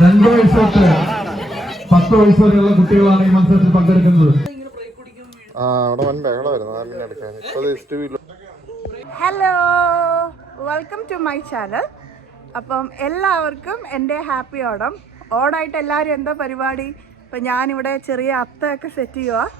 2 വയസ്സ് തൊട്ട് 10 വയസ്സ് വരെയുള്ള കുട്ടികളാണ് ഈ മത്സരത്തിൽ പങ്കെടുക്കുന്നത്. Hello, welcome to my channel. അപ്പം എല്ലാവർക്കും എൻ്റെ ഹാപ്പി ഓണം. ഓണായിട്ട് എല്ലാവരും എന്താ പരിപാടി? ഇപ്പം ഞാനിവിടെ ചെറിയ അത്തമൊക്കെ സെറ്റ് ചെയ്യുക.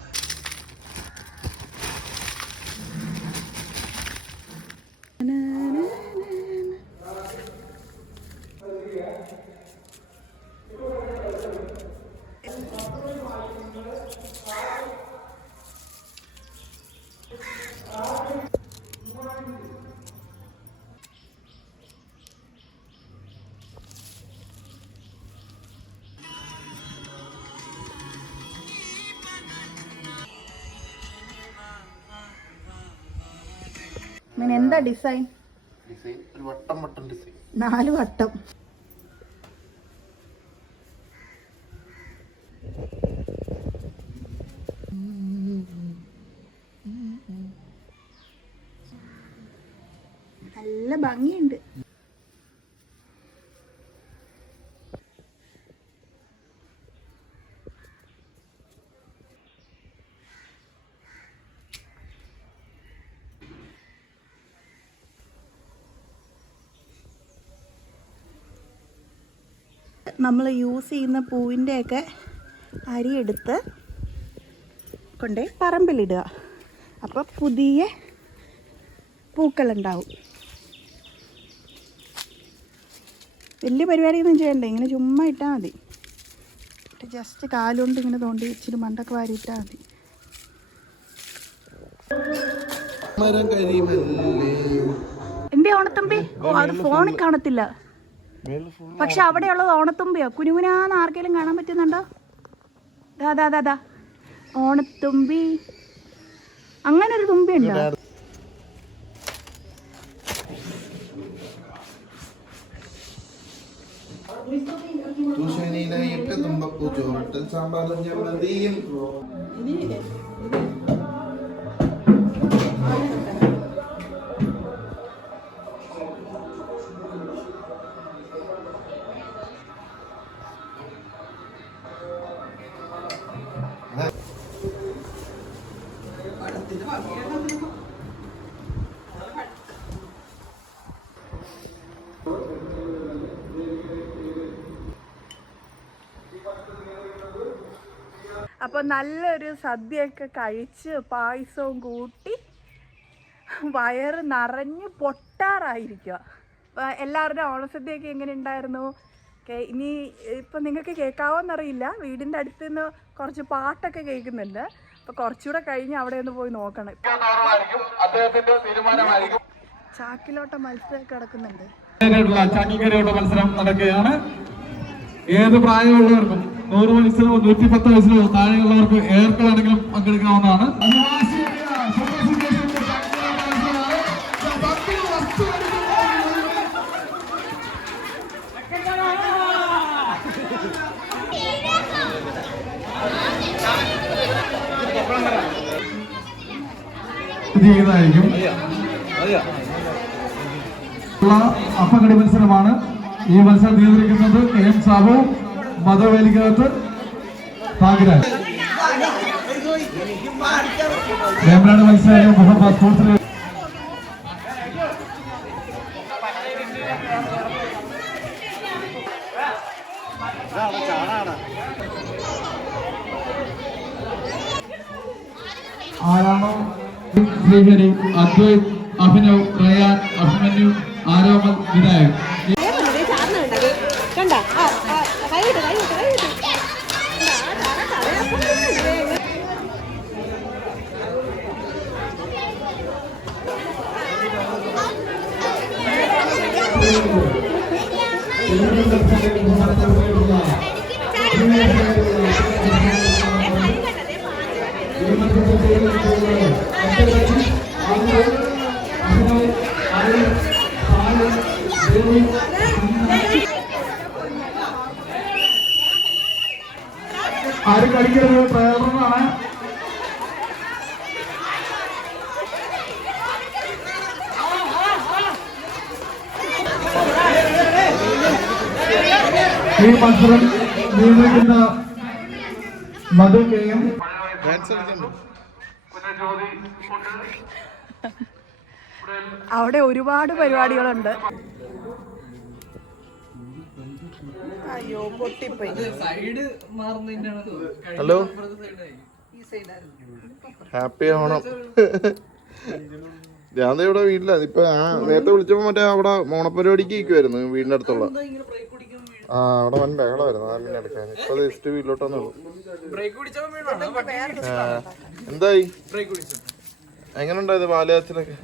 എന്താ ഡിസൈൻ? 4 വട്ടം. നല്ല ഭംഗിയുണ്ട്. നമ്മൾ യൂസ് ചെയ്യുന്ന പൂവിൻ്റെയൊക്കെ അരിയെടുത്ത് കൊണ്ട് പറമ്പിലിടുക. അപ്പോൾ പുതിയ പൂക്കളുണ്ടാവും. വലിയ പരിപാടിയൊന്നും ചെയ്യണ്ട, ഇങ്ങനെ ചുമ്മാ ഇട്ടാൽ മതി. ജസ്റ്റ് കാലുകൊണ്ട് ഇങ്ങനെ തോണ്ടി ഇച്ചിരി മണ്ടൊക്കെ വാരിയിട്ടാൽ മതി. എൻ്റെ ഓണത്തുമ്പി, ഓ അത് ഫോണിൽ കാണത്തില്ല, പക്ഷെ അവിടെയുള്ളത് ഓണത്തുമ്പിയോ? കുനുകുനാന്ന് ആർക്കെങ്കിലും കാണാൻ പറ്റുന്നുണ്ടോ? ദാ ഓണത്തുമ്പി. അങ്ങനെ ഒരു തുമ്പി ഉണ്ടോ? അപ്പോൾ നല്ലൊരു സദ്യയൊക്കെ കഴിച്ച് പായസവും കൂട്ടി വയറ് നിറഞ്ഞ് പൊട്ടാറായിരിക്കുക. അപ്പോൾ എല്ലാവരുടെയും ഓണസദ്യയൊക്കെ എങ്ങനെ ഉണ്ടായിരുന്നു? ഇനി ഇപ്പം നിങ്ങൾക്ക് കേൾക്കാവോന്നറിയില്ല, വീടിൻ്റെ അടുത്ത് നിന്ന് കുറച്ച് പാട്ടൊക്കെ കേൾക്കുന്നുണ്ട്. അപ്പോൾ കുറച്ചുകൂടെ കഴിഞ്ഞ് അവിടെ ഒന്ന് പോയി നോക്കണം. ചാക്കിലോട്ട മത്സരമൊക്കെ നടക്കുന്നുണ്ട്. ചാക്കിക്കരയോട്ട മത്സരം നടക്കുകയാണ്. ഏത് പ്രായമുള്ളവർക്കും 100 വയസ്സിലോ 110 വയസ്സിലോ താഴെയുള്ളവർക്ക് ഏർക്കളാണെങ്കിലും പങ്കെടുക്കാവുന്നതാണ്. ചെയ്യുന്നതായിരിക്കും. അപ്പകടി മത്സരമാണ്. ഈ മത്സരം നിയന്ത്രിക്കുന്നത് KM സാബു, മതവേലിക്കകത്ത് താഗരാജ്. വേമ്പനാട് മത്സരം മുഹമ്മദ് സ്പോർട്സിലെ ആരാണോ ശ്രീഹരി, അദ്വൈത്, അഭിനവ്, റയാൻ, അഭിമന്യു, ആരോമൽ, വിനായക്. ആരും കളിക്കരുത്, പ്രേരണമാണ്. ഈ മത്സരം നിയന്ത്രിക്കുന്ന മധു കെയും അവിടെ ഒരുപാട് പരിപാടികളുണ്ട്. അയ്യോ പൊട്ടിപ്പോയി. Hello, happy Onam. ഞാൻ ഇവിടെ വീട്ടില. ഇപ്പൊ നേരത്തെ വിളിച്ചപ്പോ മറ്റേ അവിടെ ഓണപ്പരിപാടിക്ക് ഇരിക്കുവായിരുന്നു വീടിന്റെ അടുത്തുള്ള. അവിടെ വൻ ബഹളമായിരുന്നു. പിന്നെ എടുക്കാൻ ഇപ്പൊ ജസ്റ്റ് വീട്ടിലോട്ട് വന്നുള്ളൂ. എന്തായി, എങ്ങനെ ഉണ്ടായത് പാലയാച്ചിലൊക്കെ?